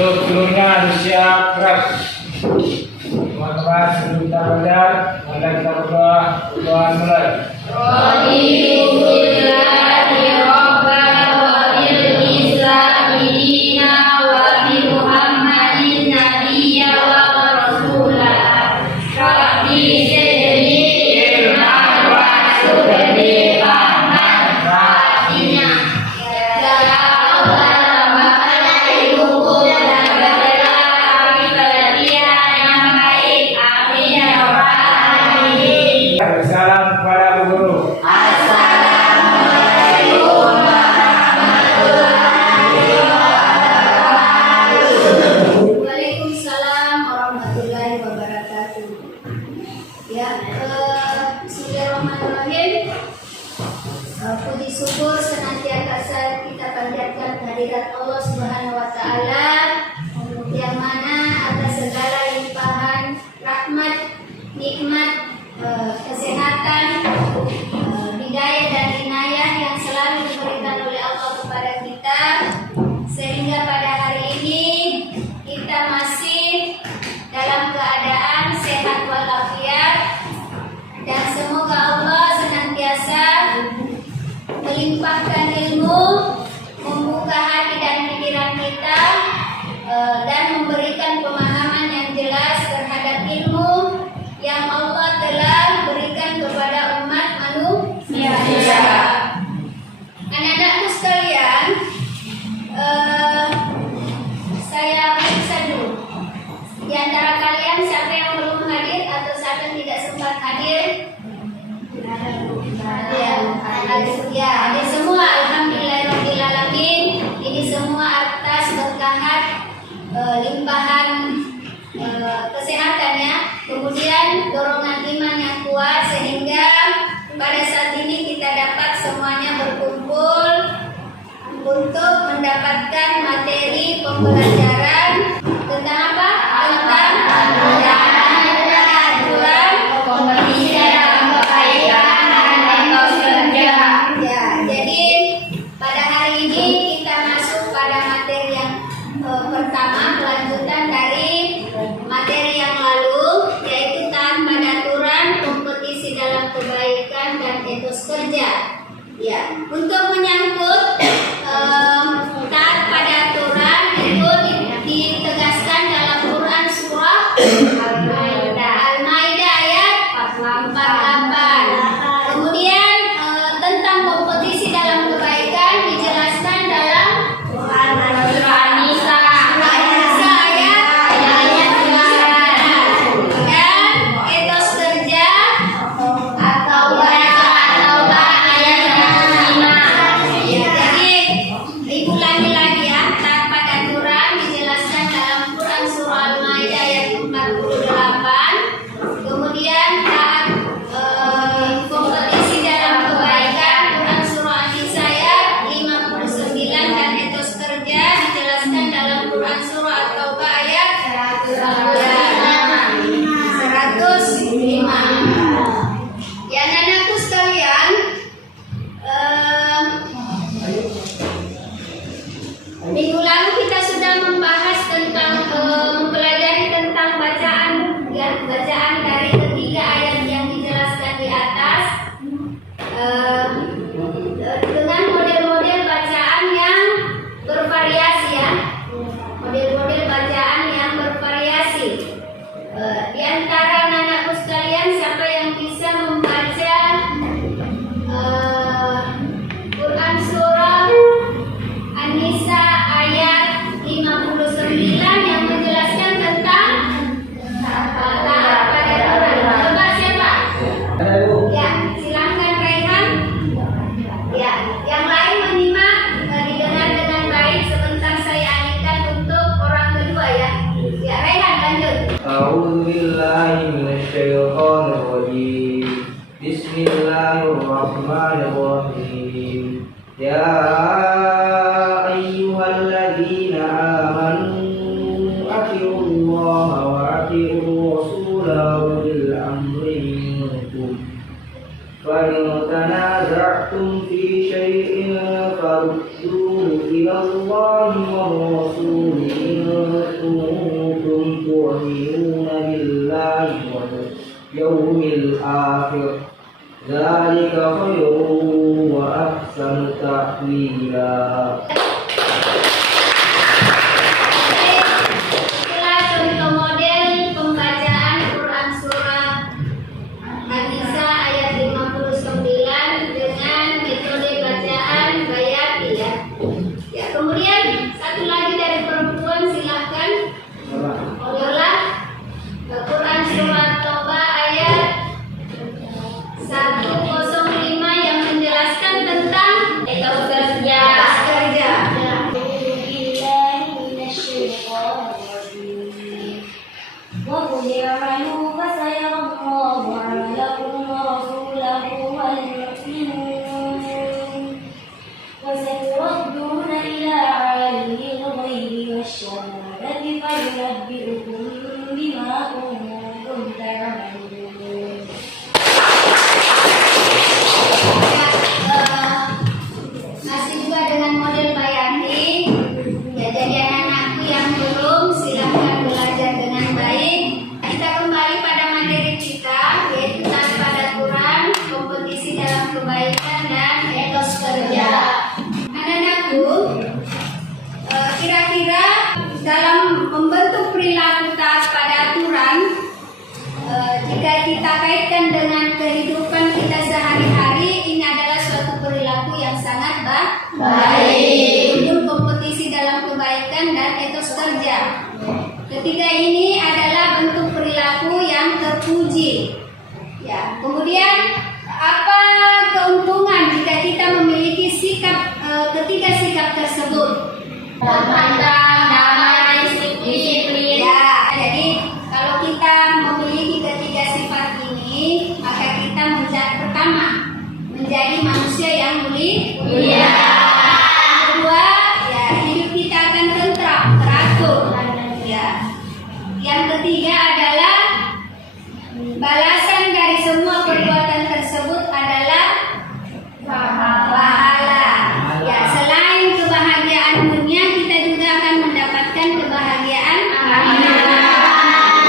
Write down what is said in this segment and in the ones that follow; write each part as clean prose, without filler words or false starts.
untuk turunnya siap keras. Teman-teman sebelum kita belajar, mari kita berdoa. Berdoa mulai. Salam kepada Bu Guru. Waalaikumsalam warahmatullahi wabarakatuh. Ya, bismillahirrahmanirrahim. Puji syukur senantiasa kita panjatkan kehadirat Allah Subhanahu wa taala yang mana atas segala limpahan rahmat, nikmat, kesehatan, hidayah dan inayah yang selalu diberikan oleh Allah kepada kita, sehingga pada hari ini kita masih dalam keadaan sehat walafiat, dan semoga Allah senantiasa melimpahkan ilmu, membuka hati dan pikiran kita, dan memberikan pemahaman yang jelas terhadap ilmu yang Allah telah berikan kepada umat manusia. Anak-anakku sekalian, saya periksa dulu. Di antara kalian siapa yang belum hadir atau siapa yang tidak sempat hadir? Ada semua. Alhamdulillahirobbilalamin. Ini semua atas berkahat limpahan kesehatan ya. Kemudian dorongan iman yang kuat sehingga pada saat ini kita dapat semuanya berkumpul untuk mendapatkan materi pembelajaran tentang apa? Tentang aturan kompetisi dalam kebaikan dan etos kerja. Ya, jadi pada hari ini kita masuk pada materi yang pertama, kelanjutan dari materi yang lalu, yaitu taat pada aturan kompetisi dalam kebaikan dan etos kerja. Ya, untuk menyangkut taat pada aturan itu ditegaskan dalam Quran surah Al-Maidah ayat 48. Kemudian tentang kompetisi dalam kebaikan dijelaskan dalam Quran An-Nisa ayat 9. Dan etos kerja atau ayat 5. Jadi diulangi lagi ya, taat pada aturan dijelaskan dalam Quran surah Al-Maidah ayat 48. Kemudian taat kompetisi dalam kebaikan Quran surah An-Nisa ayat 59, dan etos kerja dijelaskan dalam Quran surah At-Taubah ayat 105. Ya, anak-anakku sekalian, minggu lalu kita sudah membahas tentang mempelajari tentang bacaan ya, bacaan dari ketiga ayat yang dijelaskan di atas, dengan model-model bacaan yang bervariasi ya, model-model bacaan yang bervariasi. Di antara anak-anakku sekalian, siapa yang bisa membaca Quran surah An-Nisa ayat 59 yang menjelaskan tentang taat pada aturan? Coba siapa? Ya, silakan Raihan. Ya, yang lain menyimak, didengar dengan baik. Sebentar saya alihkan untuk orang kedua ya. Ya, Raihan lanjut. A'udzubillahi minasyaitonirrajim. Bismillahirrahmanirrahim. Ya ayyuhalladzina amanu atiullaha wa atiur rasula wa ulil amri minkum. Fa in tanaza'tum fi syai'in farudduhu ila Allahi wa rasul in كنتم تؤمنون بالله واليوم الآخر ذلك خير وأحسن تأويلا. Itulah contoh model pembacaan Quran surah An-Nisa ayat 59 dengan metode bacaan bayatiyah. Ya, kemudian satu lagi dari perempuan, silahkan. Adalah Quran surah Toba ayat 105 yang menjelaskan tentang etos kerja. وقل اعملوا فسيرى الله عملكم ورسوله والمؤمنون وستردون إلى عالم الغيب والشهادة فينبئكم بما كنتم تعملون. Masih juga dengan model bayati. Ya, jadi anak-anakku yang belum, silahkan belajar dengan baik. Kita kembali pada materi kita, yaitu pada Quran, kompetisi dalam kebaikan dan etos kerja. Anak-anakku, kira-kira dalam membentuk perilaku taat pada aturan, jika kita kaitkan dengan kehidupan kita sehari-hari, ini adalah suatu perilaku yang sangat baik. Untuk kompetisi dalam kebaikan dan etos kerja. Ketiga ini adalah bentuk perilaku yang terpuji. Ya, kemudian apa keuntungan jika kita memiliki ketiga sikap tersebut? Damai, disiplin. Ya, jadi kalau kita memiliki ketiga sifat ini, maka kita menjadi manusia yang mulia. Kedua, ya, hidup kita akan tentram, teratur. Ya. Yang ketiga adalah balasan dari semua perbuatan tersebut adalah pahala. Ya, selain kebahagiaan dunia, kita juga akan mendapatkan kebahagiaan akhirat.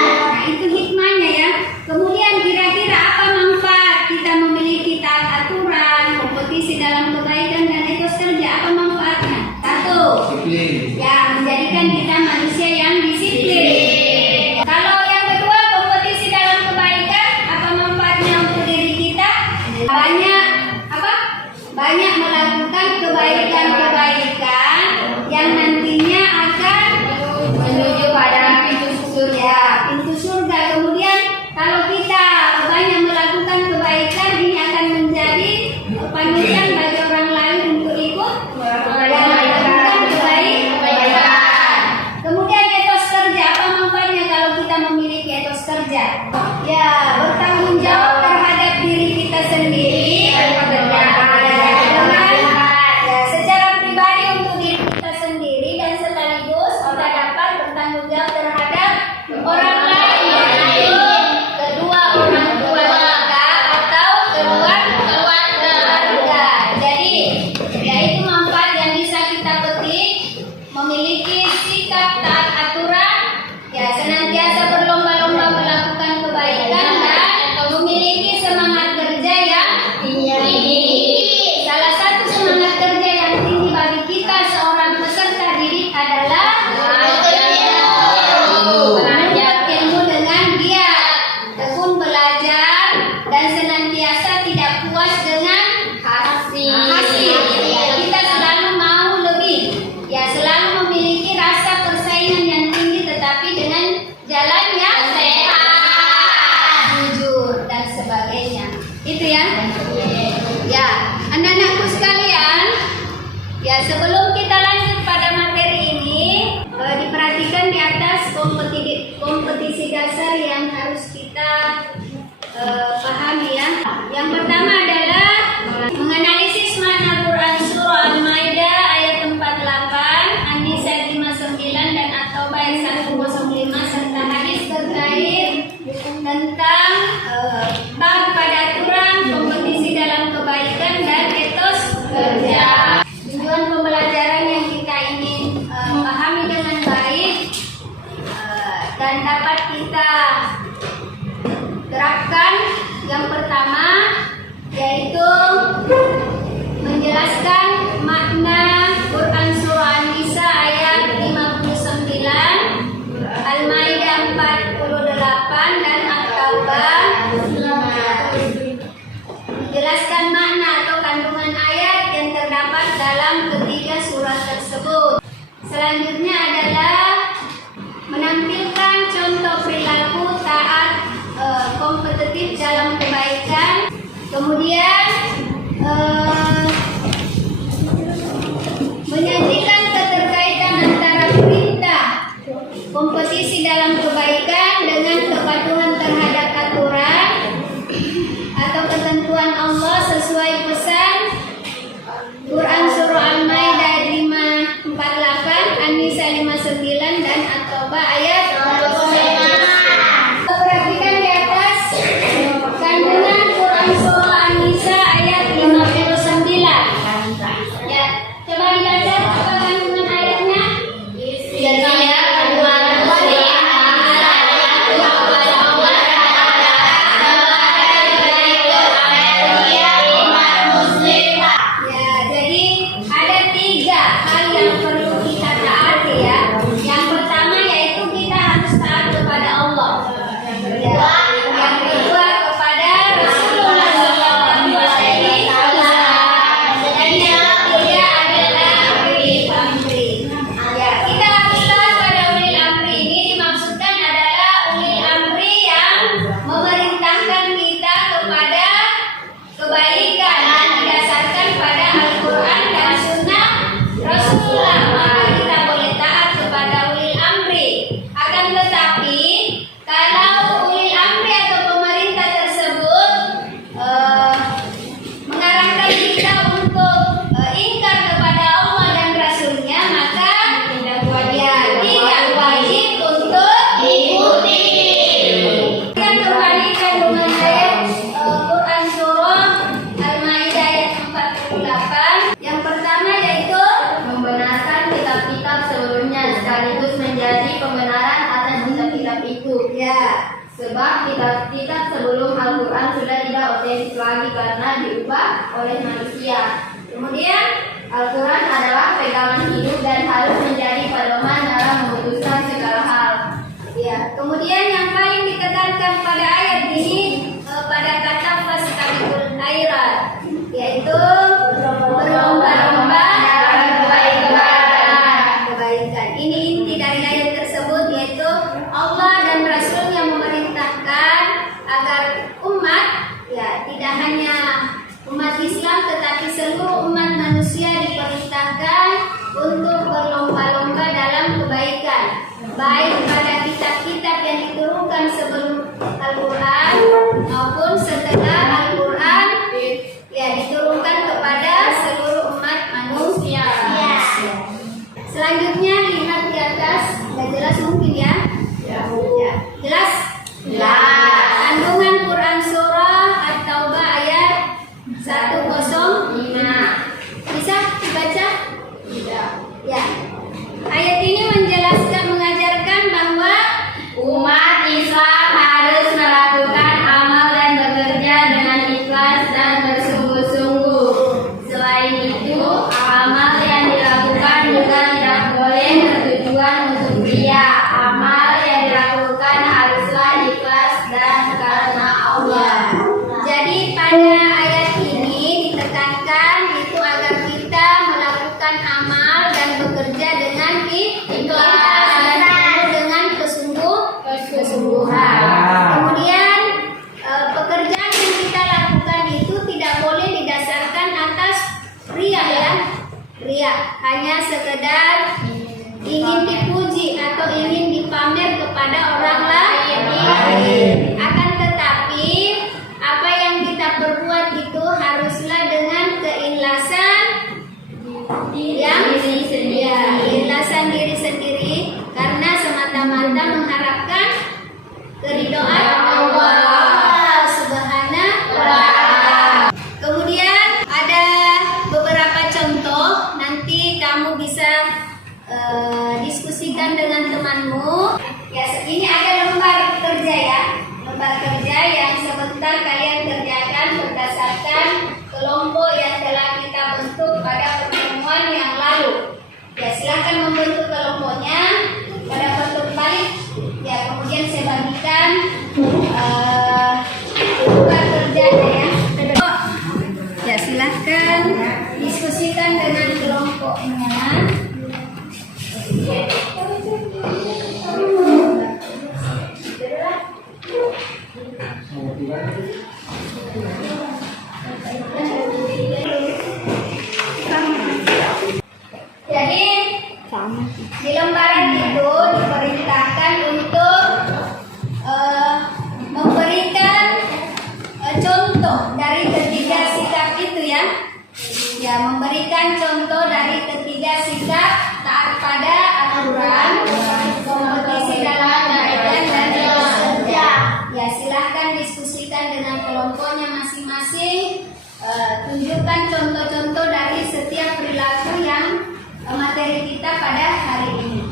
Nah, itu hikmahnya ya. Kemudian kira-kira apa manfaat kita memiliki taat aturan, kompetisi dalam kebaikan dan etos kerja? Apa manfaatnya? Satu, ya, menjadikan kita manusia yang disiplin. Kalau yang kedua, kompetisi dalam kebaikan, apa manfaatnya untuk diri kita? Banyak melakukan kebaikan-kebaikan yang nantinya akan menuju pada pintu surga. Kemudian kalau kita banyak melakukan kebaikan, ini akan menjadi panutan bagi orang lain untuk ikut melakukan kebaikan. Kemudian etos kerja, apa manfaatnya kalau kita memiliki etos kerja? Ya, bertanggung jawab terhadap diri kita sendiri, secara pribadi untuk diri kita sendiri, dan sekaligus kita dapat bertanggung jawab terhadap orang lain, yaitu kedua orang tua kita atau kedua keluarga. Jadi, yaitu manfaat yang bisa kita petik, memiliki sikap taat aturan, ya, senantiasa berlomba-lomba melakukan kebaikan dan memiliki semangat kerja yang tinggi. Salah satu semangat kerja yang tinggi bagi kita seorang peserta didik adalah menuntut ilmu dengan giat, tekun belajar, dan senantiasa tidak puas dengan hasil. Kita selalu mau lebih, ya, selalu memiliki rasa persaingan yang tinggi, tetapi dengan jalan yang sehat, jujur, dan sebagainya. Itu ya. Ya, anak-anakku sekalian, ya, sebelum kita lanjut pada materi ini, diperhatikan di atas kompetisi dasar yang harus kita pahami ya. Yang pertama adalah menganalisis makna Quran surah Al-Maidah ayat 48, An-Nisa 59 dan At-Taubah ayat 105 serta hadis terkait tentang bab pada aturan, kompetisi dalam kebaikan dan etos kerja. Tujuan pembelajaran yang kita ingin pahami dengan baik dan dapat kita terapkan. Yang pertama yaitu menjelaskan makna Quran Surah An-Nisa ayat 59, Al-Maidah 48 dan At-Taubah. Jelaskan makna atau kandungan ayat yang terdapat dalam ketiga surat tersebut. Selanjutnya adalah menampilkan contoh perilaku taat kompetitif dalam kebaikan. Kemudian menyajikan keterkaitan antara perintah kompetisi dalam kebaikan dengan kepatuhan terhadap aturan atau ketentuan Allah sesuai pesan Quran Surah Al-Maidah 548, An-Nisa 59 dan At-Taubah ayat 25. Perhatikan di atas kandungan Quran Surah An-Nisa ayat 59. Ya, coba dibaca apa kandungan ayatnya? Sebab kitab-kitab sebelum Al-Quran sudah tidak otentik lagi karena diubah oleh manusia. Kemudian Al-Quran adalah pegangan hidup dan harus menjadi pedoman dalam memutuskan segala hal. Ya, kemudian yang paling ditekankan pada ayat ini pada kata fastabiqul khairat, yaitu berlomba-lomba dalam kebaikan. Ini inti dari ayat tersebut, yaitu Allah dan Rasul-Nya memerintahkan agar umat, ya tidak hanya umat Islam tetapi seluruh umat manusia diperintahkan untuk berlomba-lomba dalam kebaikan, baik pada kitab-kitab yang diturunkan sebelum Al-Quran maupun setelah Al-Quran ya diturunkan kepada seluruh umat manusia. Selanjutnya lihat di atas, sudah jelas mungkin ya? Ya. Jelas? Kandungan Quran Surah At-Taubah ayat 105. Bisa dibaca? Tidak. Ya. Ayat ini mengajarkan bahwa umat Islam harus melakukan amal dan bekerja dengan ikhlas dan bersungguh-sungguh. Selain itu, amal yang dilakukan juga tidak boleh bertujuan untuk ria. Amal yang dilakukan haruslah ikhlas dan karena Allah. Jadi pada ayat ini ditekankan itu agar kita melakukan amal dan bekerja dengan ikhlas dan dengan kesungguhan. Kemudian pekerjaan yang kita lakukan itu tidak boleh didasarkan atas ria ya. Ria hanya sekedar ingin dipuji atau ingin dipamer kepada orang lain. Akan tetapi apa yang kita perbuat itu haruslah dengan keikhlasan keikhlasan diri sendiri karena semata-mata mengharapkan keridhaan Allah Subhanahu wa Ta'ala. Kemudian ada beberapa contoh, nanti kamu bisa diskusikan dengan temanmu. Ya, ini ada lembar kerja ya. Lembar kerja yang sebentar kalian kerjakan berdasarkan kelompok yang telah kita bentuk pada pertemuan yang lalu. Ya, silakan membentuk kelompoknya pada bentuk balik. Ya, kemudian saya bagikan lembar kerjanya ya. Ya, silakan diskusikan dengan kelompoknya. Jadi di lembaran itu diperintahkan untuk memberikan contoh dari ketiga sikap itu ya. Ya, memberikan contoh dari ketiga sikap: taat pada aturan, kompetisi dalam kebaikan dan bekerja. Ya, silahkan diskusikan dengan kelompoknya masing-masing. Tunjukkan contoh-contoh dari setiap perilaku yang materi kita pada hari ini.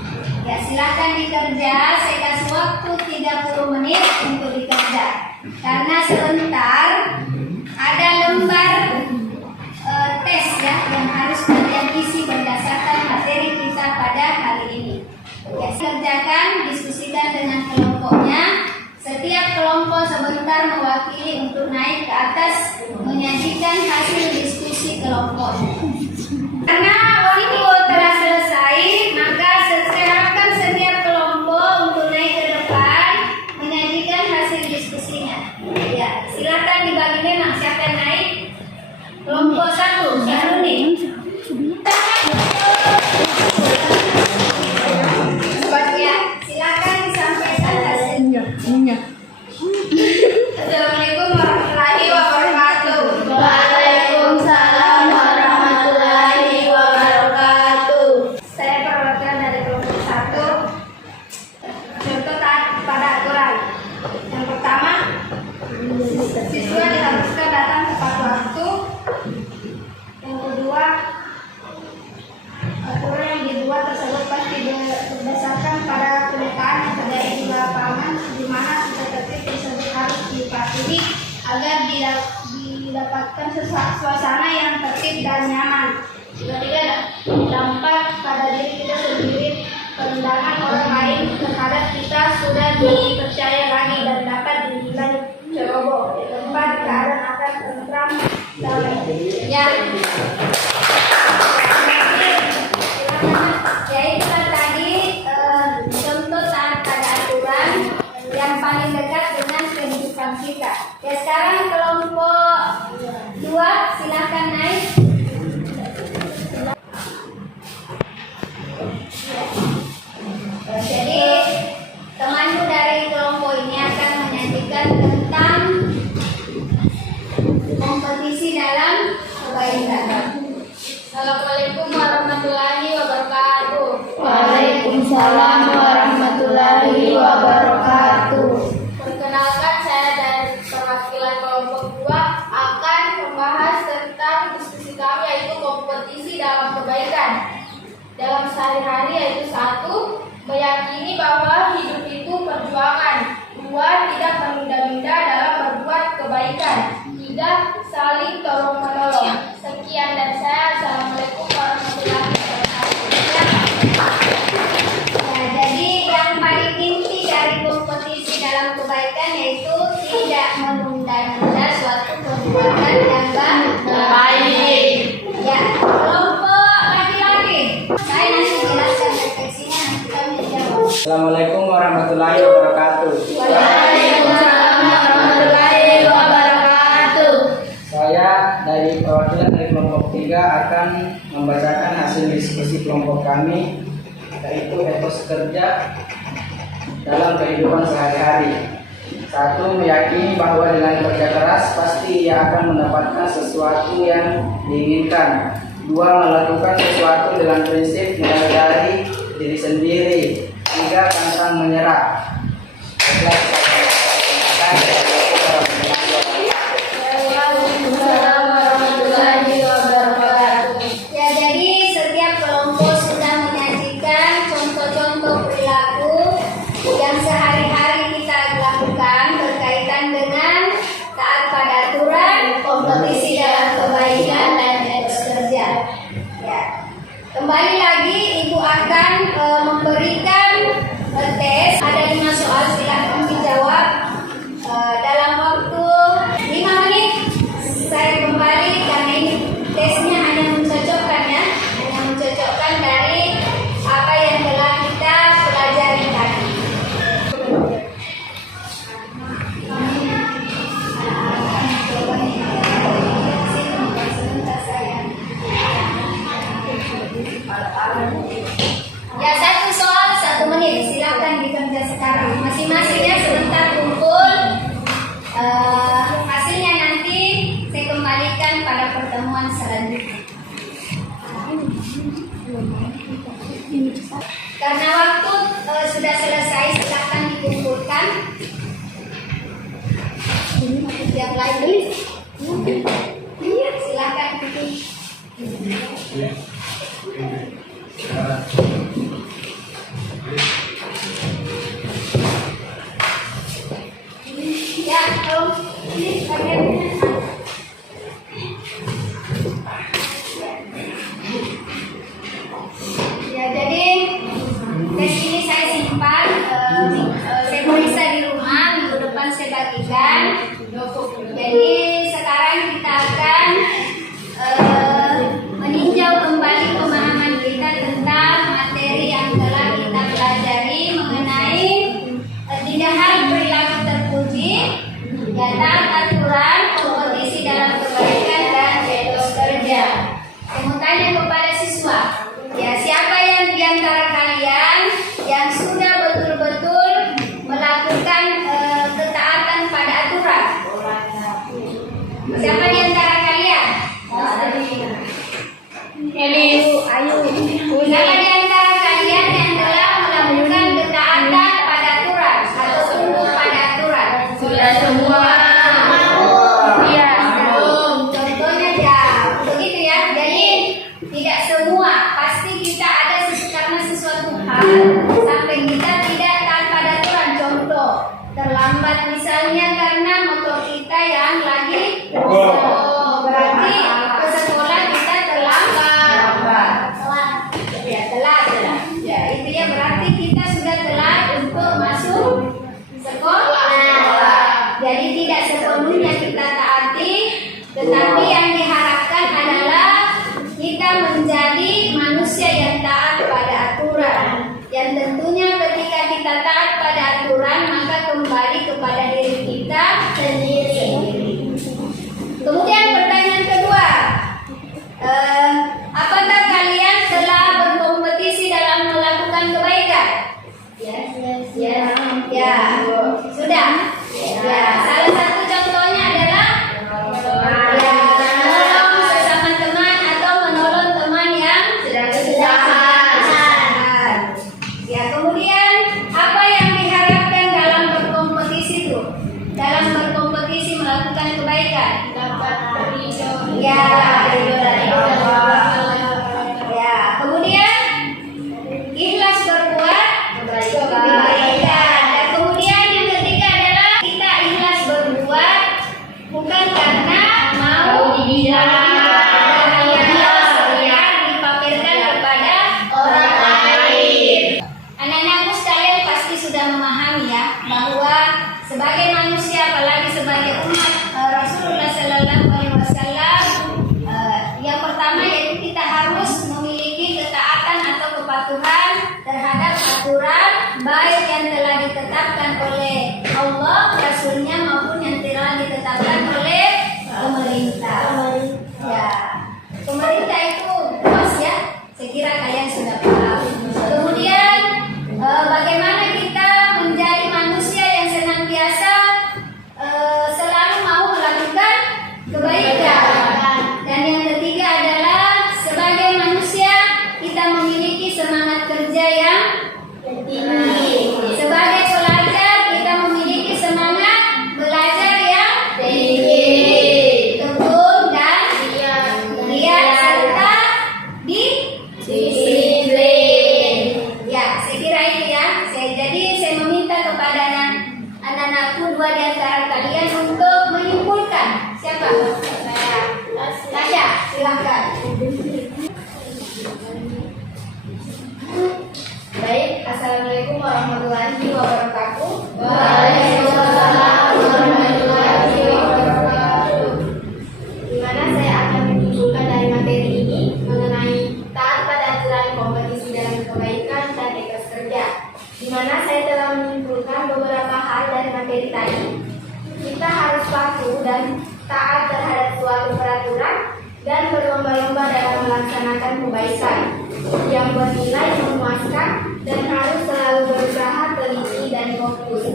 Ya, silahkan dikerja. Saya kasih waktu 30 menit untuk dikerja. Karena sebentar ada lembar tes ya yang harus kalian isi berdasarkan materi kita pada hari ini. Ya, kerjakan, diskusikan dengan kelompoknya. Setiap kelompok sebentar mewakili untuk naik ke atas menyajikan hasil diskusi kelompoknya. Karena waktu telah selesai, maka silakan setiap kelompok untuk naik ke depan menyajikan hasil diskusinya. Ya, silakan dibagi memang siapa yang naik. Kelompok 1, Syaruni. Ya, silakan disampaikan hasilnya. Assalamualaikum warahmatullahi wabarakatuh. Waalaikumsalam warahmatullahi wabarakatuh. Saya perwakilan dari kelompok 1. Contoh taat pada aturan. Yang pertama, siswa diharuskan datang tepat waktu. Yang kedua, aturan yang dibuat tersebut pasti berdasarkan pada kenyataan yang terjadi di lapangan, di mana tata tertib tersebut harus dipatuhi agar didapatkan suasana yang tertib dan nyaman. Ketiga, dampak pada diri kita sendiri, pandangan orang lain terhadap kita sudah dipercaya lagi dan dapat dinilai ceroboh. Keempat, keadaan akan tentram damai. Ya. Ya, itu tadi contoh taat pada aturan yang paling dekat dengan kehidupan kita. Ya, sekarang kelompok 2 silakan naik. Jadi temanku dari kelompok ini akan menyajikan tentang kompetisi dalam kebaikan. Assalamualaikum warahmatullahi wabarakatuh. Waalaikumsalam warahmatullahi wabarakatuh. Perkenalkan, saya dari perwakilan kelompok 2 akan membahas tentang diskusi kami, yaitu kompetisi dalam kebaikan. Dalam sehari-hari, yaitu 1, meyakini bahwa hidup itu perjuangan. 2, tidak menunda-nunda dalam berbuat kebaikan. 3, saling tolong-menolong. Sekian dari saya. Assalamualaikum warahmatullahi wabarakatuh. Nah, jadi yang paling inti dari kompetisi dalam kebaikan yaitu tidak menunda-nunda suatu perbuatan yang baik. Ya, kelompok laki-laki. Saya nanti jelaskan refleksinya, nanti kami jawab. Assalamualaikum warahmatullahi wabarakatuh. Waalaikumsalam warahmatullahi wabarakatuh. Saya dari perwakilan dari kelompok 3 akan membacakan hasil diskusi kelompok kami, yaitu etos kerja dalam kehidupan sehari-hari. 1, meyakini bahwa dengan kerja keras pasti ia akan mendapatkan sesuatu yang diinginkan. 2, melakukan sesuatu dengan prinsip mulai dari diri sendiri. 3, pantang menyerah. Waalaikumsalam warahmatullahi wabarakatuh. Ya, jadi setiap kelompok sudah menyajikan contoh-contoh perilaku yang Kembali lagi Ibu akan memberikan tes. Ada 5 soal, silakan dijawab dalam waktu 5 menit. Saya kembali karena ini tesnya hanya mencocokkan ya, hanya mencocokkan dari apa yang telah kita pelajari tadi. Ya, 1 soal 1 menit, silakan dikerja sekarang. Masing-masingnya sebentar kumpul. Hasilnya nanti saya kembalikan pada pertemuan selanjutnya. Karena waktu sudah selesai, silakan dikumpulkan. Yang lain, silakan. Ya, kalau ini kalian ya, jadi tes ini saya simpan, saya periksa di rumah, minggu depan saya bagikan. Jadi sekarang kita akan meninjau kembali pemahaman kita tentang materi yang telah kita pelajari mengenai 3 hal perilaku terpuji, data, aturan, kompetisi dalam kebaikan, dan etos kerja. Saya mau tanya kepada siswa, ya, siapa yang di antara kalian yang sudah betul-betul melakukan ketaatan pada aturan? Siapa di antara kalian? Ayu. Siapa di antara kalian yang telah melakukan ketaatan pada aturan atau tunduk pada aturan? Sudah semua. Iya. Contohnya ya, begitu ya. Jadi tidak semua, pasti kita ada karena sesuatu hal sampai kita tidak taat pada aturan. Contoh, terlambat misalnya karena motor kita yang lagi berarti ke sekolah kita terlambat. Telat. Ya, itu ya berarti kita sudah telat untuk masuk sekolah. Jadi tidak sepenuhnya kita taati, tetapi yang diharapkan adalah kita menjadi manusia yang taat pada aturan. Yang tentunya ketika kita taat pada aturan, maka kembali kepada diri kita sendiri. Kemudian pertanyaan kedua, apakah kalian telah berkompetisi dalam melakukan kebaikan? Ya, sudah. Ya, salah satu contohnya adalah ya, menolong sesama teman atau menolong teman yang sedang kesusahan. Ya, kemudian apa yang diharapkan dalam berkompetisi itu? Dalam berkompetisi melakukan kebaikan. Ya, ya. Kemudian ikhlas berbuat kebaikan. Dan kemudian yang ketiga adalah kita ikhlas berbuat bukan karena mau dipamerkan kepada orang lain. Anak-anakku sekalian pasti sudah memahami ya bahwa sebagai manusia, apalagi sebagai umat Rasulullah Sallallahu Alaihi Wasallam, yang pertama yaitu kita harus memiliki ketaatan atau kepatuhan terhadap aturan baik yang telah ditetapkan oleh Allah, Rasulnya maupun yang telah ditetapkan oleh pemerintah. Ya, pemerintah itu luas ya. Saya kira kalian sudah paham. Kemudian bagaimana kita menjadi manusia yang senantiasa selalu mau melakukan kebaikan. Dan yang ketiga adalah sebagai manusia kita memiliki semangat kerja yang tinggi. Sebagai pelajar kita memiliki semangat belajar yang tinggi, tekun dan giat serta disiplin. Ya, saya kira itu ya. Jadi saya meminta kepada anak-anakku, 2 di antara kalian untuk menyimpulkan. Siapa? Tasya, silakan. Assalamualaikum warahmatullahi wabarakatuh. Waalaikumsalam warahmatullahi wabarakatuh. Di mana saya akan menyimpulkan dari materi ini mengenai taat pada aturan kompetisi dalam kebaikan dan etos kerja. Di mana saya telah menyimpulkan beberapa hal dari materi tadi. Kita harus patuh dan taat terhadap suatu peraturan dan berlomba-lomba dalam melaksanakan kebaikan yang bernilai memuaskan dan harus selalu berusaha teliti dan fokus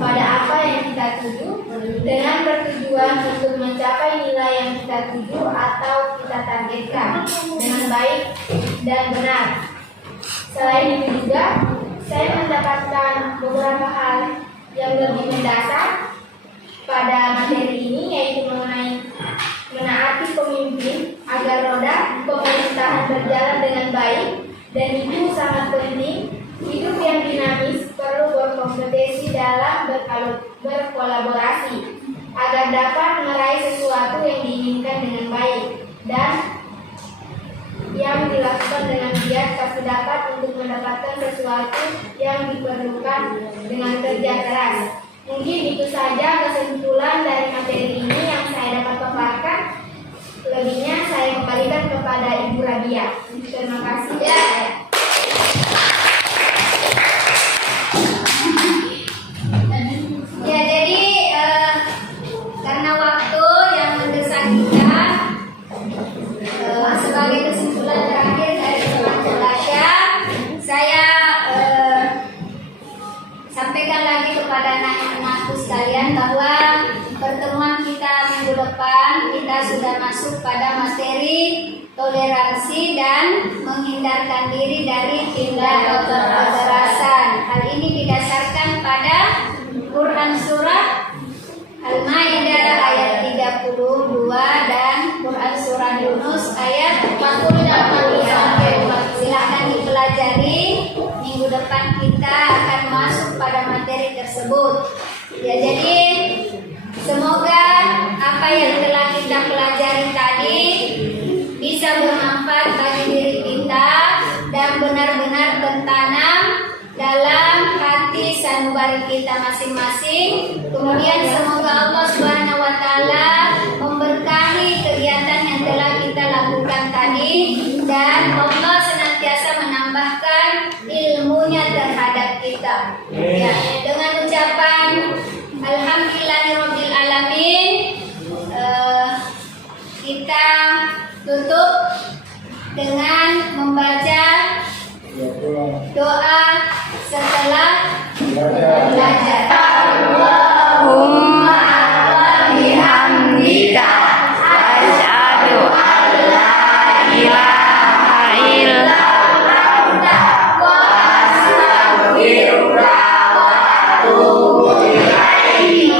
pada apa yang kita tuju dengan pertujuan untuk mencapai nilai yang kita tuju atau kita targetkan dengan baik dan benar. Selain itu juga, saya mendapatkan beberapa hal yang lebih mendasar pada materi ini, yaitu mengenai menaati pemimpin agar roda pemerintahan berjalan dengan baik, dan itu sangat penting. Hidup yang dinamis perlu berkompetisi dalam berkolaborasi agar dapat meraih sesuatu yang diinginkan dengan baik, dan yang dilakukan dengan giat pasti dapat untuk mendapatkan sesuatu yang diperlukan dengan kerja keras. Mungkin itu saja kesimpulan dari materi ini yang saya dapat paparkan. Lebihnya saya kembalikan kepada Ibu Rabia. Terima kasih. Ya, jadi karena waktu yang mendesak kita, sebagai kesimpulan terakhir dari teman belajar, saya sampaikan lagi kepada anak-anakku sekalian bahwa pertemuan kita minggu depan kita sudah masuk pada materi toleransi dan menghindarkan diri dari tindak kekerasan. Hal ini didasarkan pada Quran surah Al-Maidah ayat 32 dan Quran surah Yunus ayat 40. Silahkan dipelajari. Minggu depan kita akan masuk pada materi tersebut. Ya, jadi semoga apa yang telah kita pelajari tadi bisa bermanfaat bagi diri kita dan benar-benar tertanam dalam hati sanubari kita masing-masing. Kemudian semoga Allah Subhanahu wa taala memberkahi kegiatan yang telah kita lakukan tadi, dan Allah senantiasa menambahkan ilmunya terhadap kita. Ya, dengan ucapan alhamdulillahirabbil alamin, kita tutup dengan membaca doa setelah belajar. Allahumma bihamdika asyhadu an la ilaha illa anta wa astaghfiruka wa atubu ilaik.